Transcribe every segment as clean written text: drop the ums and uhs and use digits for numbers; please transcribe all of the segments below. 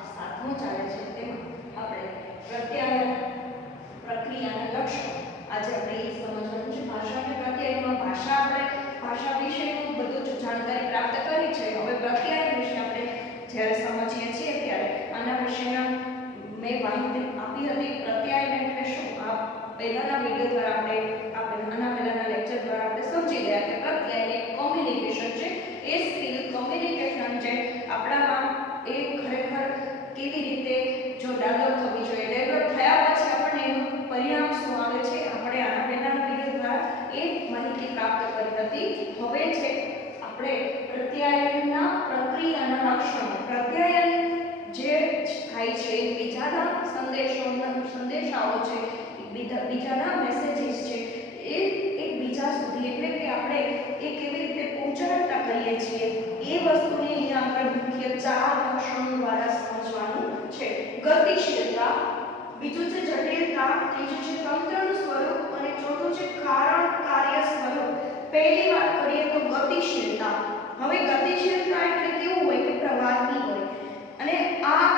પાઠ 7મો ચાલે છે તેમાં આપણે પ્રત્યાયન પ્રક્રિયાના લક્ષણો આજે આપણે એ સમજવાનું છે ભાષાને પ્રત્યાયનમાં ભાષા વિશેનું બધું જ જાણકારી પ્રાપ્ત કરી છે હવે પ્રત્યાયન વિશે આપણે જ્યારે સમજીએ છીએ ત્યારે આના વિશેના મેં માહિતી આપી હતી પ્રત્યાયન એટલે શું આ પહેલાના વિડિયો દ્વારા આપણે આના પહેલાના લેક્ચર દ્વારા આપણે સમજી ગયા કે પ્રત્યાયન એક કોમ્યુનિકેશન છે એ સ્કિલ કોમ્યુનિકેશન છે આપણામાં એ ખરેખર કેવી રીતે જો ડેવલપ થવી જોઈએ ડેવલપ થયા પછી આપણને એનું પરિણામ શું આવે છે આપણે આના પહેલાના વિડિયો દ્વારા એ માહિતી પ્રાપ્ત કરી હતી હવે છે આપણે પ્રત્યાયનના પ્રક્રિયાના લક્ષણો પ્રત્યાયન જે થાય છે બીજાના સંદેશાઓ છે બીજાના મેસેજીસ છે એ એકબીજા સુધી એટલે કે આપણે એ કેવી રીતે પહોંચાડતા કરીએ છીએ એ વસ્તુને અહીંયા આપણે મુખ્ય 4 લક્ષણો દ્વારા સમજવાનું છે ગતિશીલતા બીજું છે જટિલતા ત્રીજું છે તંત્રનું સ્વરૂપ અને ચોથું છે કારણ કાર્ય સ્વરૂપ પહેલી વાત કરીએ તો ગતિશીલતા હવે ગતિશીલતા એટલે કેવું હોય કે પ્રવાહી હોય અને આ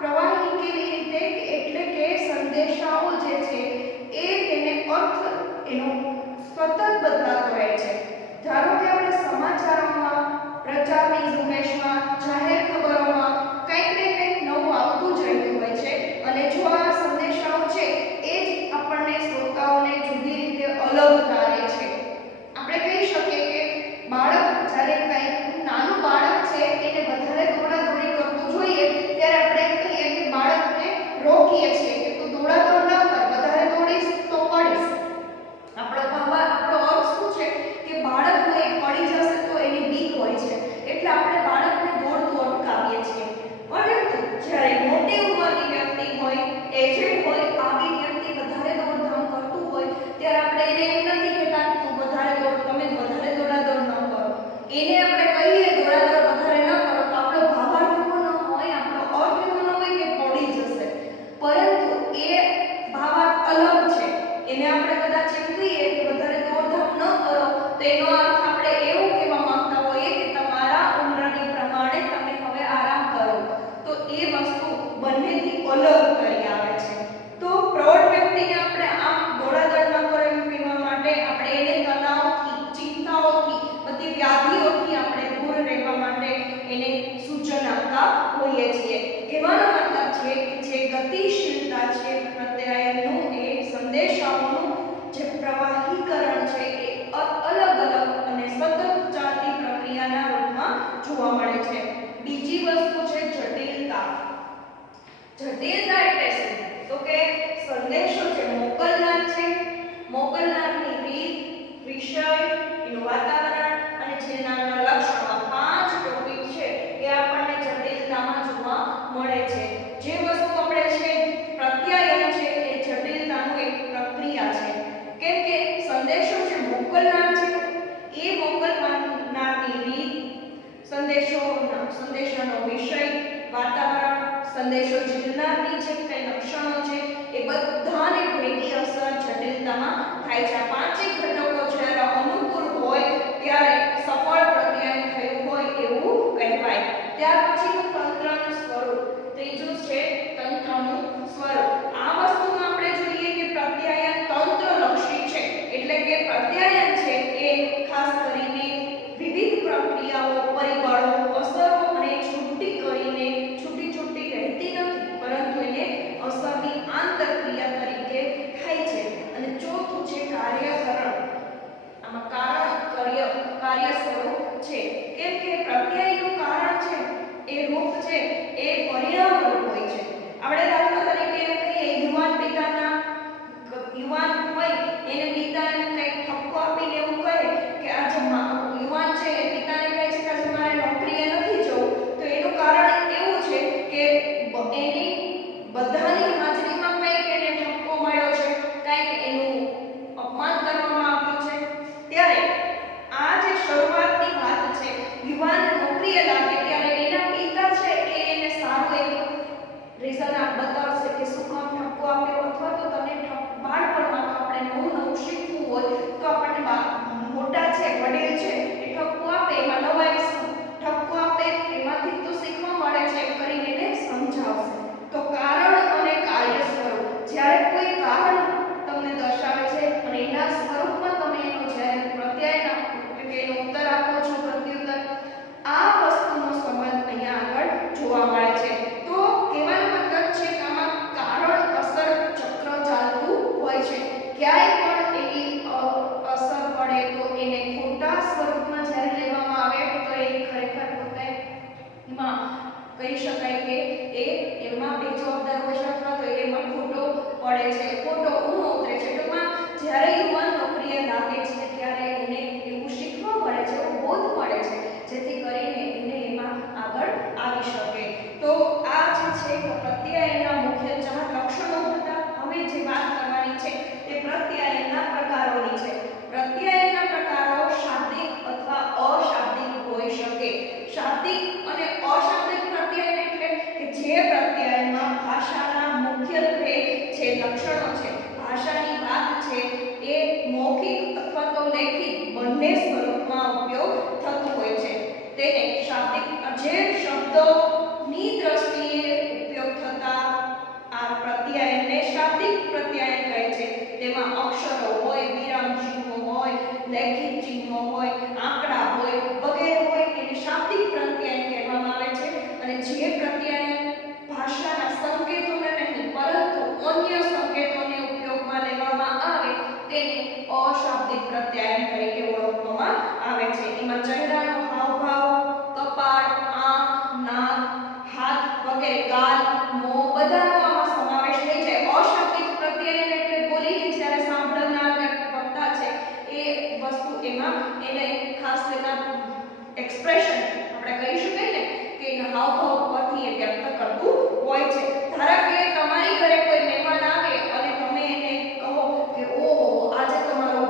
પ્રવાહી કેવી રીતે એટલે કે સંદેશાઓ જે છે એ તેને અર્થ એનો સતત બદલાતો રહે છે ધારો કે આપણે સમાચારોમાં પ્રચારની ઝુંબેશમાં જાહેર ખબરોમાં કંઈક ને કંઈક નવું આવતું જ રહેતું હોય છે અને જો આ સંદેશાઓ છે એ જ આપણને શ્રોતાઓને જુદી રીતે અલગ તારે છે આપણે કહી શકીએ કે બાળક જ્યારે કંઈક નાનું બાળક છે એને વધારે દોડાદોડી કરતું જોઈએ ત્યારે આપણે કહીએ કે બાળકને રોકીએ છીએ કે તું દોડાદોડ ન કર વધારે દોડીશ તો પડીશ આપણો અર્થ શું છે કે બાળકને પડી જશે તો એની બીક હોય છે એટલે આપણે બાળકને દોડતું અટકાવીએ છીએ પરંતુ જ્યારે મોટી ઉંમરની વ્યક્તિ હોય એજેડ હોય આવી વ્યક્તિ વધારે દોડધામ કરતું હોય ત્યારે આપણે એને એમ નથી કહેતા કે તું વધારે દોડ તમે વધારે દોડાદોડ ન કરો એને આપણે કહીએ દોડાદોડ વધારે ન કરો તો આપણો ભાવાર્થ એવો ન હોય આપણો અર્થ એવો ન હોય કે પડી જશે પરંતુ એ ભાવાર્થ અલગ છે એને આપણે કદાચ એમ કહીએ કે વધારે દોડધામ ન કરો તો એનો અર્થ આપણે એવું કહેવા માંગતા હોઈએ કે તમારા ઉંમરની પ્રમાણે તમે હવે આરામ કરો તો એ વસ્તુ બંનેથી અલગ કરી આવે છે તો પ્રૌઢ વ્યક્તિને આપણે આમ દોડાદોડ ન કરો એમ કહેવા માટે આપણે એને તણાવથી ચિંતાઓથી બધી વ્યાધિઓથી આપણે દૂર રહેવા માટે એને સૂચન આપતા હોઈએ છીએ કહેવાનો મતલબ છે કે જે ગતિશીલતા છે પ્રત્યાયનનું એ સંદેશાઓનું જે પ્રવાહીકરણ છે એ અલગ અને સતત ચાલતી પ્રક્રિયાના રૂપમાં જોવા મળે છે બીજી વસ્તુ છે જટિલતા એટલે શું તો કે સંદેશો જે મોકલનારની રીત વિષય એનું વાતાવરણ અને છેલ્લાના લક્ષણો 5 ટોપિક છે એ આપણને જટિલતામાં જોવા મળે છે જે વસ્તુ આપણે છે પ્રત્યાયન છે એ જટિલતાનું એક પ્રક્રિયા છે કેમ કે સંદેશો જે મોકલનાર છે એ મોકલનારની રીત સંદેશાનો વિષય વાતાવરણ સંદેશો ઝીલનારની જે કઈ લક્ષણો છે એ બધાને ભેગી અસર જટિલતામાં થાય છે 5 ઘટકો જ્યારે અનુકૂળ હોય ત્યારે સફળ પ્રત્યાયન થયું હોય એવું કહેવાય ત્યાર પછીનું તંત્રનું સ્વરૂપ ત્રીજું છે તંત્રનું સ્વરૂપ આ વસ્તુમાં આપણે જોઈએ કે પ્રત્યાયન તંત્રલક્ષી છે એટલે કે પ્રત્યાયન છે એ ખાસ કરીને વિવિધ પ્રક્રિયાઓ પરિબળો અસરો અને છૂટી રહેતી નથી પરંતુ એને અસરની આંતરક્રિયા તરીકે થાય છે અને ચોથું છે કાર્યકરણ આમાં કાર્ય સ્વરૂપ છે કેમ કે પ્રત્યાયનનું કારણ છે એ રૂપ છે એ પરિણામ રૂપ હોય છે આપણે દાખલા તરીકે એમ કહીએ યુવાન હોય એને પિતા એમ કંઈક ઠપકો આપીને એવું કહે કે આજે યુવાન છે એ પિતાને કહે છે કે આજે મારે નોકરીએ નથી જવું તો એનું કારણ એવું છે કે એની બધાની હાજરીમાં કંઈક એને ઠપકો મળ્યો છે કંઈક એનું અપમાન કરવામાં આવ્યું છે ત્યારે આ જે શરૂઆતની વાત છે યુવાન નોકરીએ લાગે ત્યારે એના પિતા છે એ એને સારું એક રીઝન બતાવશે એમાં કહી શકાય કે એમાં બે જવાબદાર હોય છે અથવા તો એમાં ખોટો પડે છે, ખોટો ઊણો ઉતરે છે. ટૂંકમાં જ્યારે યુવાન નોકરીએ લાગે છે ત્યારે એને એવું શીખવા મળે છે, એવું બોધ મળે છે, જેથી કરીને એને એમાં આગળ આવી શકે. તો આ જે છે પ્રત્યાયનના મુખ્ય 4 લક્ષણો હતા. હવે જે વાત કરવાની છે તે પ્રત્યાયનના પ્રકારોની છે. પ્રત્યાયનના પ્રકારો શાબ્દિક અથવા અશાબ્દિક હોઈ શકે. શાબ્દિક અને અશાબ્દિક પ્રત્યાયન એટલે કે જે પ્રત્યાયનમાં ભાષાના મુખ્યત્વે જે લક્ષણો છે, ભાષાની વાત છે એ મૌખિક અથવા તો લેખિત બંને સ્વરૂપમાં ઉપયોગ થતો હોય છે, તેને શાબ્દિક. જે શબ્દોની દ્રષ્ટિએ ઉપયોગ થતા આ પ્રત્યાયનને શાબ્દિક પ્રત્યાયન કહે છે. તેમાં અક્ષરો હોય, વિરામ ચિહ્નો હોય, લેખિત ચિહ્નો હોય, આંકડા હોય વગેરે હોય એને શાબ્દિક પ્રત્યાયન કહેવામાં આવે છે. અને જે પ્રત્યાયન ભાષાના સંકેતોને નહીં પરંતુ અન્ય સંકેતોને ઉપયોગમાં લેવામાં આવે તેને અશાબ્દિક પ્રત્યાયન તરીકે ઓળખવામાં આવે છે. એમાં ચહેરાનો હાવભાવ, કપાળ, આંખ, નાક, હાથ વગેરે, ગાલ, મોં બધાનો આમાં સમાવેશ થઈ જાય. અશાબ્દિક પ્રત્યાયન એટલે બોલીને જ્યારે સાંભળનાર વક્તા છે એ વસ્તુ એમાં એને ખાસ તેના એક્સપ્રેશન આપણે કહી શકાય ને કે એના હાવભાવ પરથી એ વ્યક્ત કરતું હોય છે. ધારો કે તમારી ઘરે કોઈ મહેમાન આવે અને તમે એને કહો કે ઓહો આજે તમારો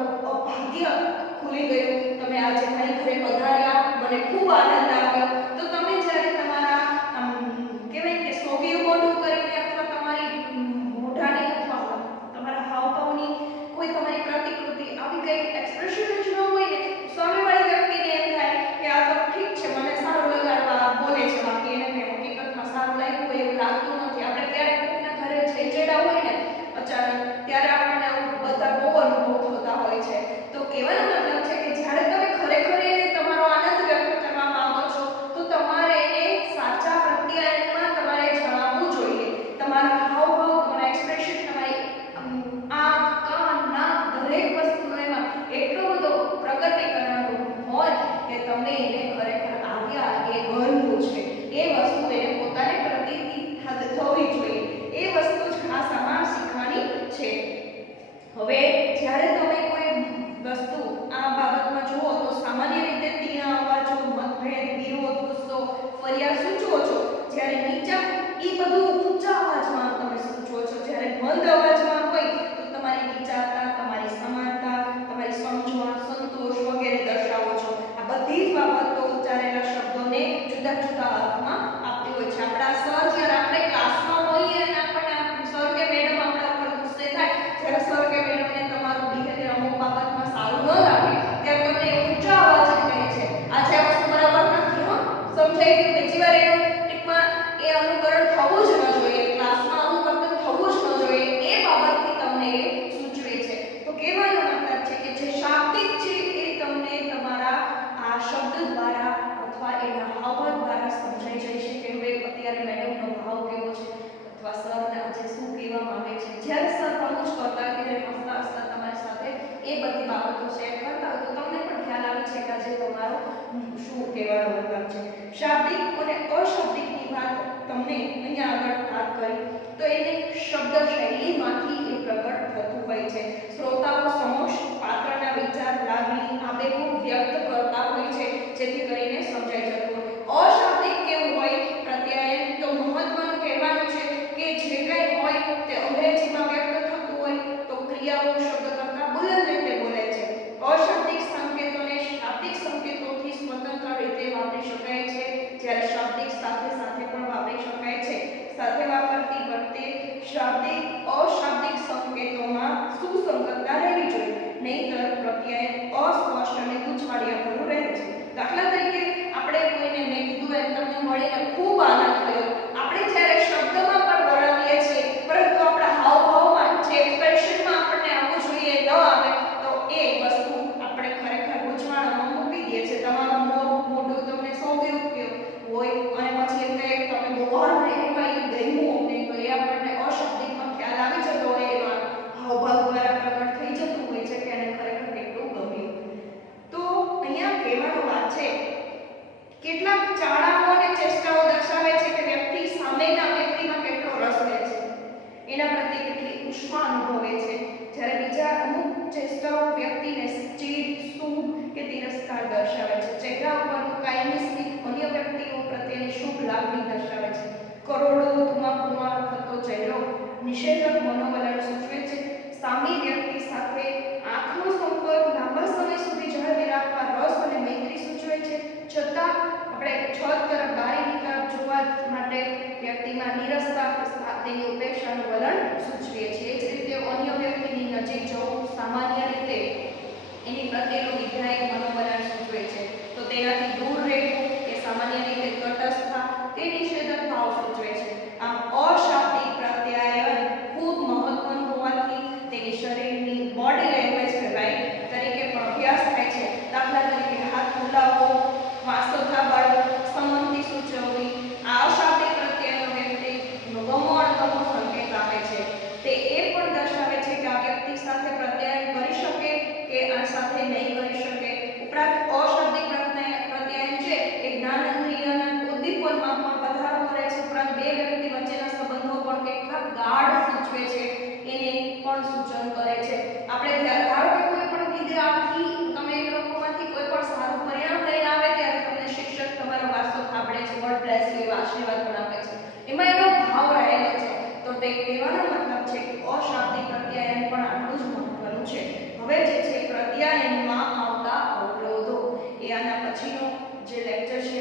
ભાગ્ય ખુલી ગયું, તમે આજે મારી ઘરે પધાર્યા, મને ખૂબ આનંદ આવ્યો, તો તમે જ્યારે તમારા કહેવાય કે સોગિયું મોઢું કરીને અથવા તમારી મોઢાની અથવા તમારા હાવભાવની કોઈ તમારી પ્રતિકૃતિ આવી કઈ એક્સપ્રેશન જ ન હોય ને, સામેવાળી વ્યક્તિને એમ થાય કે આ તો ઠીક છે મને સારું લગાડવા બોલે છે, બાકી એને કઈ હકીકતમાં સારું લાગ્યું હોય એવું લાગતું નથી. આપણે ક્યારેક કોઈના ઘરે છેચેડા હોય ને અચાનક ત્યારે આપણને બધા બહુ અનુભવ થતા હોય છે. તો કહેવાનો મતલબ છે કે જ્યારે તમે ખરેખર એને તમારો આનંદ વ્યક્ત કરવા માંગો છો તો તમારે એને સાચા પ્રત્યાયનમાં તમારે જણાવવું જોઈએ. તમારા હાવભાવ, તમારા એક્સપ્રેશન, તમારી આંખ, કાન, નાક દરેક વસ્તુનો એમાં એટલો બધો પ્રગટીકરણ હોય કે તમે એને ખરેખર આવ્યા એ ગણવું છે, એ વસ્તુ એને પોતાને પ્રતીતિ થવી જોઈએ. એ વસ્તુ જ ખાસ આમાં શીખવાની છે. હવે જ્યારે તમે કોઈ વસ્તુ આ બાબતમાં જુઓ તો સામાન્ય રીતે તીણા અવાજો, મતભેદ, વિરોધ, ગુસ્સો, ફરિયાદ સૂચવો છો. જ્યારે નીચા એ બધું ઊંચા અવાજમાં તમે સૂચવો છો. જ્યારે મંદ અવાજમાં હોય તો તમારી વિચારતા, તમારી સમાનતા, તમારી સમજણ, સંતોષ વગેરે દર્શાવો છો. આ બધી જ બાબતો ઉચ્ચારેલા શબ્દોને જુદા જુદા અર્થમાં આપતી હોય છે. આપણા સર જ્યારે આપણે ક્લાસમાં હોઈએ અને આપણને સર કે મેડમ આપણા ઉપર ગુસ્સે થાય, જ્યારે સર કે મેડમને તમારું બિહેવિયર અમુક બાબતમાં સારું ન લાગે ત્યારે તમને ઊંચા અવાજે કહે છે આજે આ વસ્તુ બરાબર નથી, હો સમજાઈ ગયું, બીજી વાર એનું ટીકમાં એ અનુકરણ થવું જ ન જોઈએ, ક્લાસમાં અનુકરણ થવું જ ન જોઈએ, એ બાબતથી તમને એ સૂચવે છે. તો કહેવાનો મતલબ છે કે જે શાબ્દિક છે એ તમને તમારા આ શબ્દ દ્વારા અથવા એના હાવભાવ દ્વારા સમજાઈ જઈ શકે. હવે અત્યારે મેડમનો ભાવ કેવો છે અથવા સરને આજે શું કહેવા માંગે છે, જ્યારે સર આવું જ કરતા હોય ત્યારે હસતા હસતા તમારી સાથે એ બધી બાબતો શેર કરતા હોય તો તમને પણ ખ્યાલ આવે છે કે આજે તમારો શું કહેવાનો મતલબ છે. શાબ્દિક અને અશાબ્દિકની વાત તમને અહીંયા આગળ વાત કરી તો એને શબ્દ શૈલીમાંથી એ પ્રગટ થતું હોય છે. શ્રોતાઓ સમક્ષ પાત્રના વિચાર, લાગણી, આબેહૂબ વ્યક્ત કરતા હોય છે જેથી કરીને સમજાઈ જતું હોય. અશાબ્દિક કેવું હોય પ્રત્યાયન તો મહત્વનું કહેવાનું છે કે જે કંઈ હોય તે અંગ્રેજીમાં વ્યક્ત થતું હોય તો ક્રિયાઓ શબ્દ કરતા બુલંદ રીતે બોલે છે. અશાબ્દિક સંકેતોને શાબ્દિક સંકેતોથી સ્વતંત્ર રીતે વાપરી શકાય છે, જ્યારે શાબ્દિક સાથે સાથે પણ વાપરી શકાય છે. સાથે વાપરતી વખતે શાબ્દિક અશાબ્દિક સંકેતોમાં સુસંગતતા રહેવી જોઈએ, નહીંતર પ્રત્યાયન અસ્પષ્ટ અને ગૂંચવાડિયાભર્યું રહે છે. દાખલા તરીકે લાગણી દર્શાવે છે. કરોડો ધુમાકુમાં થતો ચહેરો નિષેધક મનોવલણ સૂચવે છે. સામી વ્યક્તિ સાથે આંખનો સંપર્ક લાંબા સમય સુધી જાળવી રાખવા રસ અને મૈત્રી સૂચવે છે. છતાં આપણે છત તરફ બારીની તરફ જોવા માટે વ્યક્તિમાં નીરસતા તેની ઉપેક્ષાનું વલણ સૂચવીએ છીએ. એ જ રીતે અન્ય વ્યક્તિની નજીક જવું સામાન્ય રીતે એની પ્રત્યેનું વિધાયક મનોવલણ સૂચવે છે. તો તેનાથી દૂર રહેવું એ સામાન્ય રીતે તટસ્થતા તે નિષેધક ભાવ સૂચવે છે. આમ અશાબ્દિક પ્રત્યાયન ખૂબ મહત્વનું હોવાથી તેની શરીરની બોડી લેંગ્વેજ તરીકે પણ અભ્યાસ થાય છે. દાખલા તરીકે હાથ ફૂલાવવો, વાસો થાબડવો, સંમતિ સૂચવવી, આ અશાબ્દિક પ્રત્યાયનો વ્યક્તિ ગમો અણગમો સંકેત આપે છે. તે એ પણ દર્શાવે છે કે આ વ્યક્તિ સાથે પ્રત્યાયન કરી શકે કે આ સાથે નહીં કરી શકે. ઉપરાંત અશાબ્દિક પ્રત્યાયન છે એ જ્ઞાનેન્દ્રિયના ઉદ્દીપનમાં પણ વધારો કરે છે. ઉપરાંત બે વ્યક્તિ વચ્ચેના સંબંધો પણ કેટલા ગાઢ સૂચવે છે એને પણ સૂચન કરે છે. આપણે ધારો કે કોઈ પણ વિદ્યાર્થી તમે એ લોકોમાંથી કોઈ પણ સારું પરિણામ લઈને આવે ત્યારે તમને શિક્ષક તમારો વાસો થાબડે છે, ગોડ બ્લેસ યુ એવા આશીર્વાદ પણ આપે છે. એમાં એનો ભાવ રહેલો છે. તો તે કહેવાનો મતલબ છે કે અશાબ્દિક પ્રત્યાયન પણ આટલું જ મહત્વનું છે. હવે જે છે પ્રત્યાયનમાં આવતા અવરોધો એ આના પછીનો જે લેક્ચર છે